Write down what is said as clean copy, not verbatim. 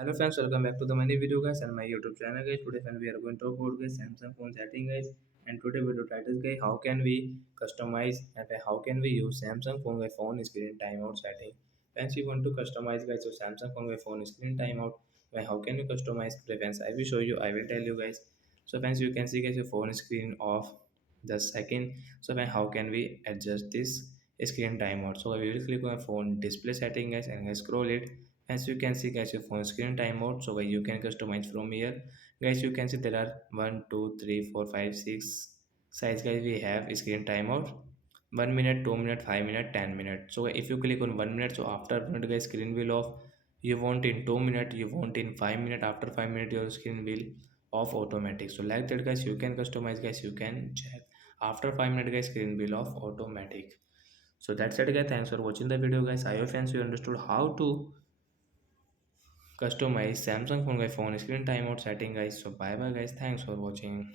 Hello friends, welcome back to the many video guys and my YouTube channel guys. Today friend we are going to talk about guys Samsung phone setting guys, and today video title is guys how can we customize and how can we use Samsung phone by phone screen timeout setting. Friends, we want to customize guys so Samsung phone by phone screen timeout. By how can you customize friends? I will show you. I will tell you guys. So friends, you can see guys your phone screen off the second. So then how can we adjust this screen timeout? So we will click on phone display setting guys and guys scroll it. As you can see guys your phone screen timeout, so you can customize from here guys. You can see there are 1 2 3 4 5 6 size guys. We have screen timeout 1 minute, 2 minute, 5 minute, 10 minutes. So if you click on 1 minute, so after 1 minute guys screen will off. You want in 2 minute, you want in 5 minute, after 5 minutes your screen will off automatic. So like that guys you can customize guys. You can check after 5 minutes guys screen will off automatic. So that's it guys, thanks for watching the video guys. I hope fans you understood how to customize Samsung phone by phone screen timeout setting guys. So bye bye guys, thanks for watching.